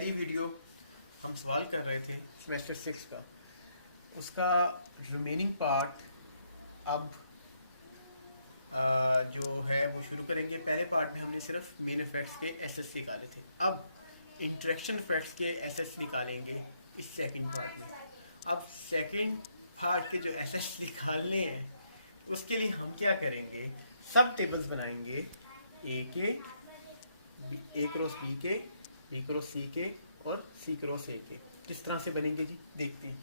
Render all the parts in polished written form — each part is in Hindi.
पहली वीडियो हम सवाल कर रहे थे सेमेस्टर 6 का, उसका रिमेनिंग पार्ट अब जो है वो शुरू करेंगे। पहले पार्ट में हमने सिर्फ मेन इफेक्ट्स के एसएस निकाले थे, अब इंटरेक्शन इफेक्ट्स के एसएस निकालेंगे इस सेकंड पार्ट में। अब सेकंड पार्ट के जो एसएस निकालने हैं उसके लिए हम क्या करेंगे, सब टेबल्स बनाएंगे ए क्रॉस बी के, बी क्रॉस सी के और सी क्रॉस ए के। किस तरह से बनेंगे जी, देखते हैं।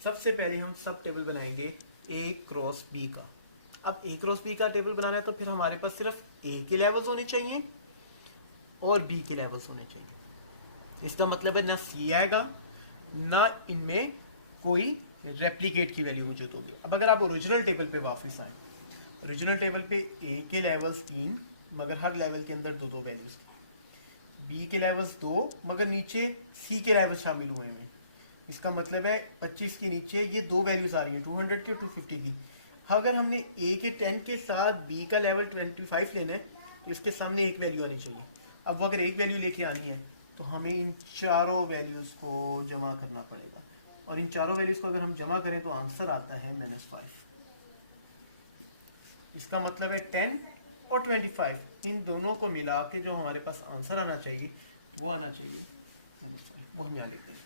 सबसे पहले हम सब टेबल बनाएंगे ए क्रॉस बी का। अब ए क्रॉस बी का टेबल बनाना है तो फिर हमारे पास सिर्फ ए के लेवल्स होने चाहिए और बी के लेवल्स होने चाहिए। इसका मतलब है ना सी आएगा ना इनमें कोई रेप्लिकेट की वैल्यू मौजूद होगी। अब अगर आप ओरिजिनल टेबल पे वापस आए, ओरिजिनल टेबल पे ए के लेवल्स 3 मगर हर लेवल के अंदर दो वैल्यूज की, बी के लेवल्स 2 मगर नीचे सी के लेवल शामिल हुए हैं। इसका मतलब है 25 के नीचे ये दो वैल्यूज आ रही हैं, 200 की और 250 की। अगर हमने ए के 10 के साथ बी का लेवल 25 लेना है तो इसके सामने एक वैल्यू आनी चाहिए। अब अगर एक वैल्यू लेके आनी है तो हमें इन चारों वैल्यूज को जमा करना पड़ेगा, और इन चारों वैल्यूज को अगर हम जमा करें तो आंसर आता है -5। इसका मतलब है 10 और 25, इन दोनों को मिला के जो हमारे पास आंसर आना चाहिए वो आना चाहिए, वो हम यहाँ लिखते हैं।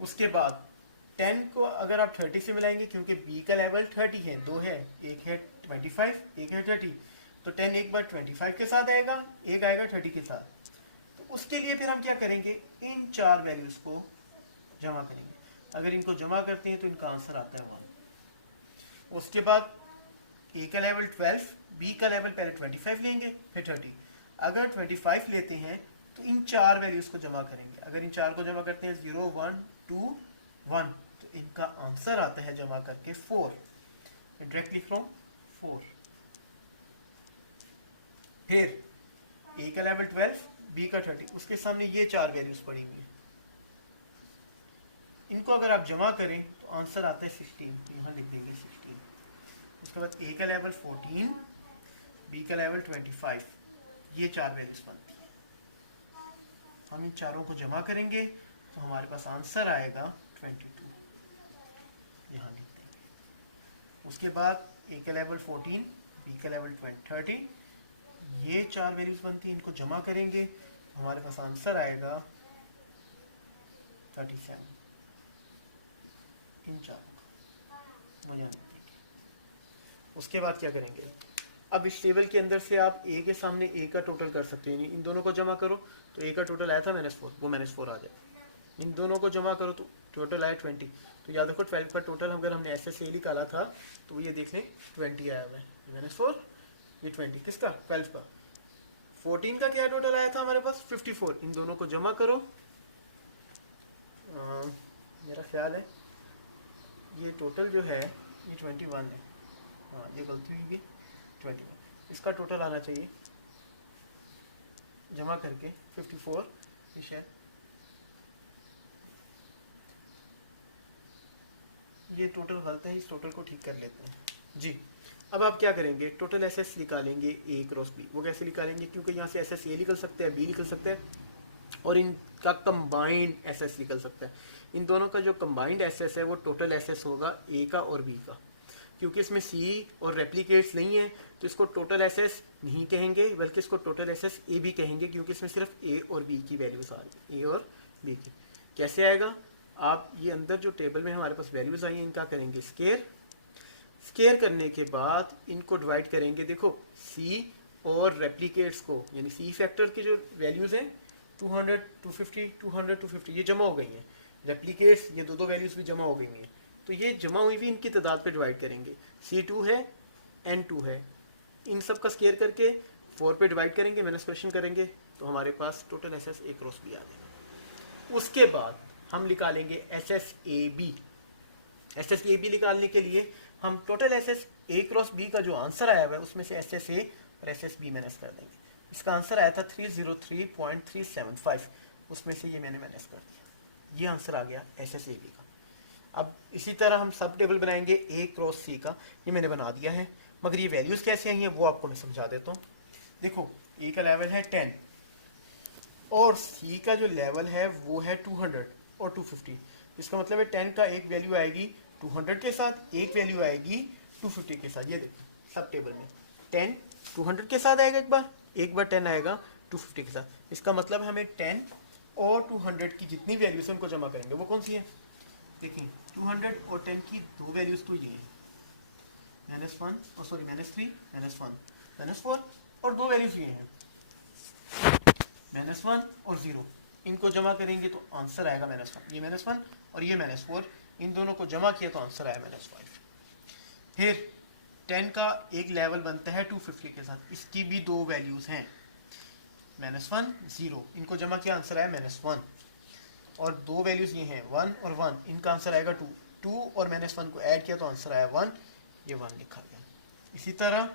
उसके बाद 10 को अगर आप 30 से मिलाएंगे, क्योंकि b का लेवल 30 है, दो है, एक है 25 एक है 30, तो 10 एक बार 25 के साथ आएगा, एक आएगा 30 के साथ। तो उसके लिए फिर हम क्या करेंगे, इन चार वैल्यूज को जमा करेंगे। अगर इनको जमा करते हैं तो इनका आंसर आता है 1। उसके बाद ए का लेवल 12, बी का लेवल पहले 25 लेंगे फिर 30। अगर 25 लेते हैं तो इन चार वैल्यूज को जमा करेंगे। अगर इन चार को जमा करते हैं 0 1 2 1 तो इनका आंसर आता है जमा करके 4, डायरेक्टली फ्रॉम 4। फिर ए का लेवल 12, बी का 30, उसके सामने ये चार वैल्यूज पड़ी हुई है, इनको अगर आप जमा करें तो आंसर आता है 16, यहाँ लिख देंगे 16। उसके बाद ए का लेवल 14, बी का लेवल 25, ये चार वैल्यूज बनती है। हम इन चारों को जमा करेंगे तो हमारे पास आंसर आएगा 22, यहाँ लिख देंगे। उसके बाद ए का लेवल 14, बी का लेवल 30, ये चार वैल्यूज बनती है, इनको जमा करेंगे तो हमारे पास आंसर आएगा 37। इन चारों को मुझे। उसके बाद क्या करेंगे, अब इस टेबल के अंदर से आप ए के सामने ए का टोटल कर सकते हैं। इन दोनों को जमा करो तो ए का टोटल आया था -4, वो -4 आ जाए। इन दोनों को जमा करो तो टोटल आया 20। तो याद रखो 12 का टोटल अगर हमने SSA निकाला था तो ये देख लें 20 आया हुआ है, -4 ये 20 किसका, 12 का। 14 का क्या टोटल आया था हमारे पास 54। इन दोनों को जमा करो, मेरा ख्याल है ये टोटल जो है ये 21 है, हाँ ये गलती हुई, 21। इसका टोटल आना चाहिए जमा करके 54, शायद ये टोटल गलत है, इस टोटल को ठीक कर लेते हैं जी। अब आप क्या करेंगे, टोटल एसएस निकालेंगे ए क्रॉस बी। वो कैसे निकालेंगे, क्योंकि यहाँ से एसएस ए निकल सकता है, बी निकल सकता है और इनका कंबाइंड एसएस निकल सकता है। इन दोनों का जो कंबाइंड एसएस है वो टोटल एसएस होगा ए का और बी का। क्योंकि इसमें सी और रेप्लिकेट्स नहीं है तो इसको टोटल एसएस नहीं कहेंगे, बल्कि इसको टोटल एसएस ए भी कहेंगे, क्योंकि इसमें सिर्फ ए और बी की वैल्यूज आ रही है, ए और बी की। कैसे आएगा, आप ये अंदर जो टेबल में हमारे पास वैल्यूज आई हैं इनका करेंगे स्केयर। स्केयर करने के बाद इनको डिवाइड करेंगे। देखो सी और रेप्लिकेट्स को, यानी सी फैक्टर की जो वैल्यूज हैं 200 250 200 250 ये जमा हो गई हैं। रेप्लिकेट्स ये दो वैल्यूज भी जमा हो गई हैं, तो ये जमा हुई भी इनकी तादाद पे डिवाइड करेंगे। C2 है, N2 है, इन सब का स्केयर करके 4 पे डिवाइड करेंगे, माइनस क्वेश्चन करेंगे तो हमारे पास टोटल एसएस ए क्रॉस बी आ जाएगा। उसके बाद हम निकालेंगे SSAB। SSAB निकालने के लिए हम टोटल एसएस ए क्रॉस बी का जो आंसर आया हुआ है उसमें से SSA और SSB माइनस कर देंगे। इसका आंसर आया था 303.375, उसमें से ये मैंने माइनस कर दिया, ये आंसर आ गया SSAB का। अब इसी तरह हम सब टेबल बनाएंगे ए क्रॉस सी का, ये मैंने बना दिया है, मगर ये वैल्यूज कैसे आई हैं वो आपको मैं समझा देता हूँ। देखो ए का लेवल है 10 और सी का जो लेवल है वो है 200 और 250। इसका मतलब है 10 का एक वैल्यू आएगी 200 के साथ, एक वैल्यू आएगी 250 के साथ। ये देखिए सब टेबल में 10 200 के साथ आएगा, एक बार 10 आएगा 250 के साथ। इसका मतलब हमें 10 और 200 की जितनी वैल्यूज है उनको जमा करेंगे। वो कौन सी है? देखिए 200 और 10 की दो वैल्यूज तो ये हैं, -1 और सॉरी -3, -1, -4 और दो वैल्यूज ये हैं -1 और 0। इनको जमा करेंगे तो आंसर आएगा -1। ये -1 और ये -4, इन दोनों को जमा किया तो आंसर आया -5। फिर 10 का एक लेवल बनता है 250 के साथ, इसकी भी दो वैल्यूज हैं -1, 0। इनको जमा किया आंसर आया -1 और दो वैल्यूज ये हैं 1 और 1, इनका आंसर आएगा 2। 2 और -1 को ऐड किया तो आंसर आया 1, ये 1 लिखा गया। इसी तरह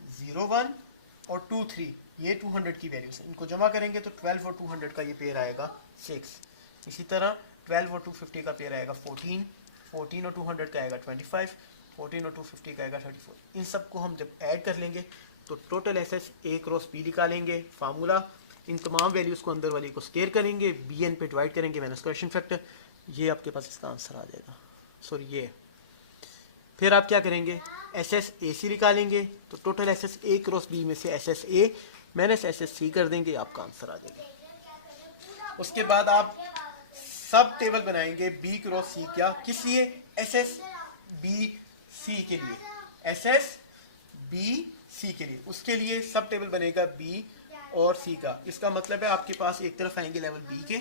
0, 1 और 2, 3 ये 200 की वैल्यूज है, इनको जमा करेंगे तो 12 और 200 का ये पेयर आएगा 6। इसी तरह 12 और 250 का पेयर आएगा 14, 14 और 200 का आएगा 25, 14 और 250 का आएगा 34। इन सबको हम जब ऐड कर लेंगे तो टोटल एसेस ए क्रॉस बी निकालेंगे। फार्मूला, इन तमाम वैल्यूज को अंदर वाली को स्केयर करेंगे, बी एन पे डिवाइड करेंगे माइनस क्वेश्चन फैक्टर, ये आपके पास इसका आंसर आ जाएगा। सॉरी ये। फिर आप क्या करेंगे? एस एस ए सी निकालेंगे, तो total S S A cross B में से S S A minus S S C कर देंगे, आपका आंसर आ जाएगा। उसके बाद आप सब टेबल बनाएंगे बी क्रॉस सी क्या, किस लिए? एस एस बी सी के लिए, एस एस बी सी के लिए। उसके लिए सब टेबल बनेगा बी और सी का। इसका मतलब है आपके पास एक तरफ आएंगे लेवल बी के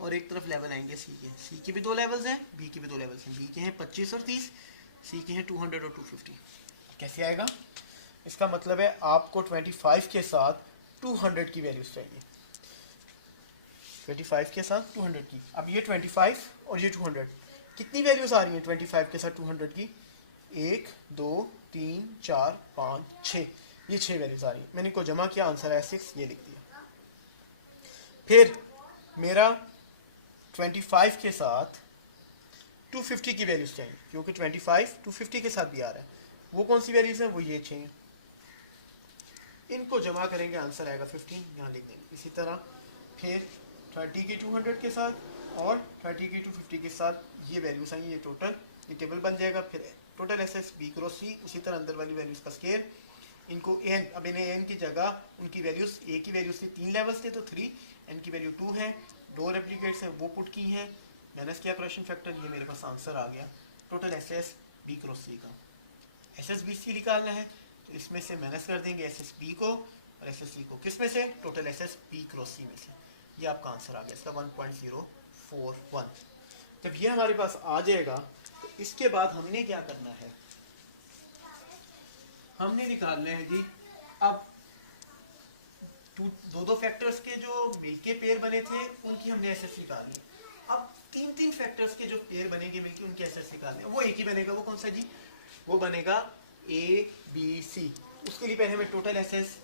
और एक तरफ लेवल आएंगे सी के। सी के भी दो लेवल्स हैं, बी के भी दो लेवल्स हैं। बी के हैं 25 और 30, सी के हैं 200 और 250। कैसे आएगा? इसका मतलब है आपको 25 के साथ 200 की वैल्यूज चाहिए, 25 के साथ 200 की। अब ये 25 और ये 200 कितनी वैल्यूज आ रही हैं 25 के साथ 200 की? 1, 2, 3, 4, 5, 6, ये 6 वैल्यूज आ रही हैं। मैंने इनको जमा किया, आंसर आया 6, ये लिख दिया। फिर मेरा 25 के साथ 250 की वैल्यूज चाहिए, क्योंकि 25 250 के साथ भी आ रहा है। वो कौन सी वैल्यूज हैं? वो ये चाहिए। इनको जमा करेंगे, आंसर आएगा 15, यहाँ लिख देंगे। इसी तरह फिर 30 की 200 के साथ और 30 की 250 के साथ ये वैल्यूज आएंगी, ये टोटल, ये टेबल बन जाएगा। फिर total S S B cross C, उसी तरह अंदर वाली वैल्यूज का स्केयर। इनको एन, अब इन्हें एन की जगह उनकी वैल्यूज, ए की वैल्यूज थी 3 लेवल्स थे तो 3, एन की वैल्यू 2 है, 2 रेप्लिकेट्स हैं वो पुट की हैं, माइनस किया क्वेश्चन फैक्टर, ये मेरे पास आंसर आ गया। Total S S B cross C का एस एस बी सी निकालना है, तो इसमें से माइनस कर देंगे एस एस बी को और एस एस सी को। किस में से? Total S S B cross C में से। ये आपका आंसर आ गया इसका 1.041। जब ये हमारे पास आ जाएगा तो इसके बाद हमने क्या करना है? हमने निकालना है जी, अब दो फैक्टर्स के जो मिलके पेयर बने थे उनकी हमने एसएस निकालनी। अब 3 फैक्टर्स के जो पेयर बनेंगे मिलके उनके एसएस निकालने, वो एक ही बनेगा। वो कौन सा जी? वो बनेगा ए बी सी। उसके लिए पहले हमें टोटल एसएस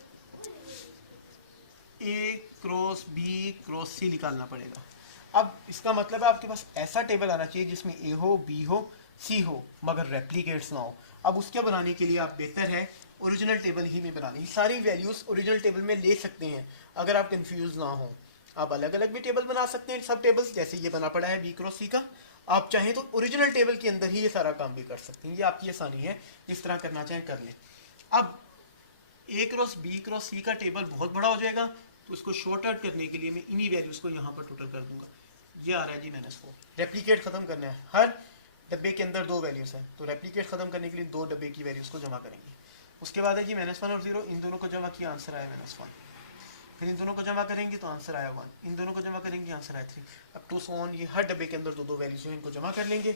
ए क्रॉस बी क्रॉस सी निकालना पड़ेगा। अब इसका मतलब है आपके पास ऐसा टेबल आना चाहिए जिसमें ए हो, बी हो, सी हो, मगर रेप्लिकेट्स ना हो। अब उसके बनाने के लिए आप बेहतर है ओरिजिनल टेबल ही में बनानी। सारी वैल्यूज ओरिजिनल टेबल में ले सकते हैं अगर आप कंफ्यूज ना हो। आप अलग अलग भी टेबल बना सकते हैं, सब टेबल्स, जैसे ये बना पड़ा है बी क्रॉस सी का। आप चाहें तो ओरिजिनल टेबल के अंदर ही ये सारा काम भी कर सकते हैं, ये आपकी आसानी है, जिस तरह करना चाहें कर लें। अब ए क्रॉस बी क्रॉस सी का टेबल बहुत बड़ा हो जाएगा, तो इसको शॉर्ट आउट करने के लिए मैं इन्हीं वैल्यूज को यहाँ पर टोटल कर दूंगा। ये आ रहा है जी -4। रेप्लिकेट खत्म करना है, हर डब्बे के अंदर 2 वैल्यूज हैं, तो रेप्लिकेट खत्म करने के लिए 2 डब्बे की वैल्यूज को जमा करेंगे। उसके बाद है जी -1 और 0, इन दोनों को जमा किया, आंसर आया -1। फिर इन दोनों को जमा करेंगे तो आंसर आया 1, इन दोनों को जमा करेंगे आंसर आया 3। अब टू सो ऑन, ये हर डब्बे के अंदर 2 वैल्यूज हैं, इनको जमा कर लेंगे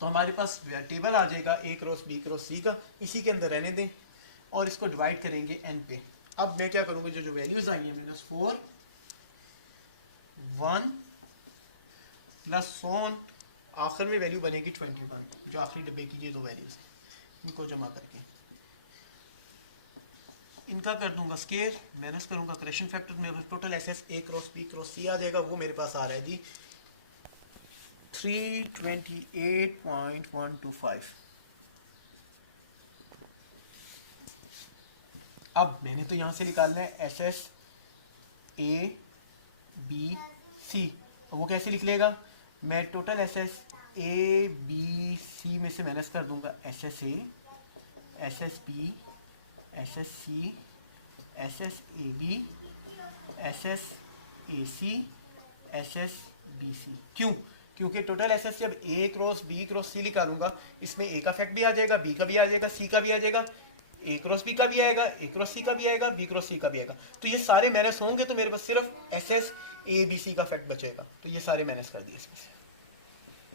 तो हमारे पास टेबल आ जाएगा ए क्रॉस बी क्रॉस सी का। इसी के अंदर रहने दें और इसको डिवाइड करेंगे एन पे। अब मैं क्या करूंगा, जो वैल्यूज आई हैं -4, 1 प्लस सोन, आखिर में वैल्यू बनेगी 21, जो आखिरी डब्बे की ये 2 वैल्यूज हैं, इनको जमा करके इनका कर दूंगा स्केयर, माइनस करूंगा करेक्शन फैक्टर में, total S S A cross B cross C आ जाएगा। वो मेरे पास आ रहा है जी 328.125। अब मैंने तो यहां से निकालना है S S A B C. वो कैसे लिख लेगा, मैं total S S A B C में से माइनस कर दूंगा S S A, S S B, S S C, S S A B, S S A C, S S B C. क्यों? क्योंकि टोटल एसेस जब A cross B cross C निकालूंगा, इसमें ए का फैक्ट भी आ जाएगा, बी का भी आ जाएगा, सी का भी आ जाएगा, ए क्रॉस बी का भी आएगा, ए क्रॉस सी का भी आएगा, बी क्रॉस सी का भी आएगा। तो ये सारे माइनस होंगे तो मेरे पास सिर्फ S S A B C का फैक्ट बचेगा। तो ये सारे माइनस कर दिए इसमें से।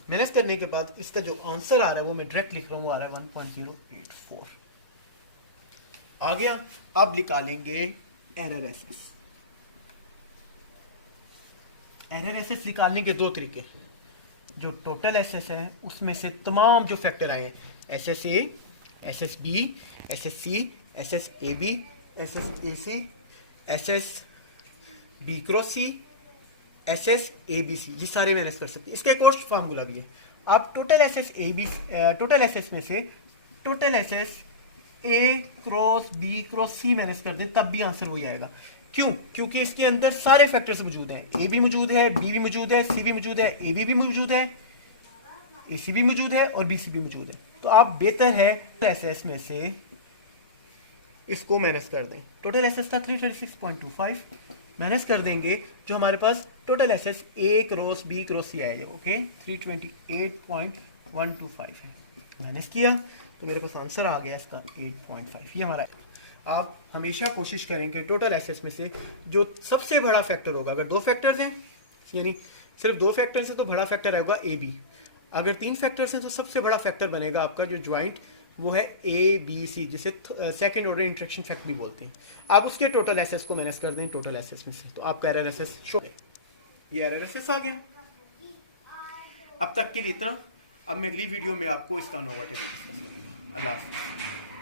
माइनस करने के बाद इसका जो आंसर आ रहा है वो मैं डायरेक्ट लिख रहा हूँ, वो आ रहा है 1.084 आ गया। अब निकालेंगे एरर एसेस। एरर एसेस निकालने के दो तरीके, जो टोटल एसेस है उसमें से तमाम जो फैक्टर आए हैं, S S A, S S B, S S C, S S A B, S S A C, S S B cross C, S S A B C, ये सारे मैनेज कर सकते हैं। इसका एक और फार्मूला भी है। आप total S S A B, total S S में से total S S A cross B cross C manage कर दें, तब भी आंसर वही आएगा। क्यों? क्योंकि इसके अंदर सारे फैक्टर्स मौजूद हैं, ए भी मौजूद है, बी भी मौजूद है, सी भी मौजूद है, ए बी भी मौजूद है, ए सी भी मौजूद है और बी सी भी मौजूद है। तो आप बेहतर है एस एस में से इसको माइनस कर दें। टोटल एस एस था 326.25, माइनस कर देंगे जो हमारे पास total S S A cross B cross C आएगा, ओके 328.125 है। माइनस किया तो मेरे पास आंसर आ गया इसका 8.5, ये हमारा। आप हमेशा कोशिश करेंगे टोटल एसेस में से जो सबसे बड़ा फैक्टर होगा, अगर दो फैक्टर्स हैं यानी सिर्फ दो फैक्टर्स हैं तो बड़ा फैक्टर आएगा ए बी, अगर तीन फैक्टर्स हैं तो सबसे बड़ा फैक्टर बनेगा आपका जो ज्वाइंट, वो है ए बी सी, जिसे सेकंड ऑर्डर इंटरेक्शन फैक्ट भी बोलते हैं। आप उसके टोटल एसेस को माइनस कर दें टोटल एसेस में से, तो आपका एरर एसेस शो है। ये एरर एसेस आ गया। अब तक के लिए इतना। अब मैं अगली वीडियो में आपको इसका नोट दूंगा।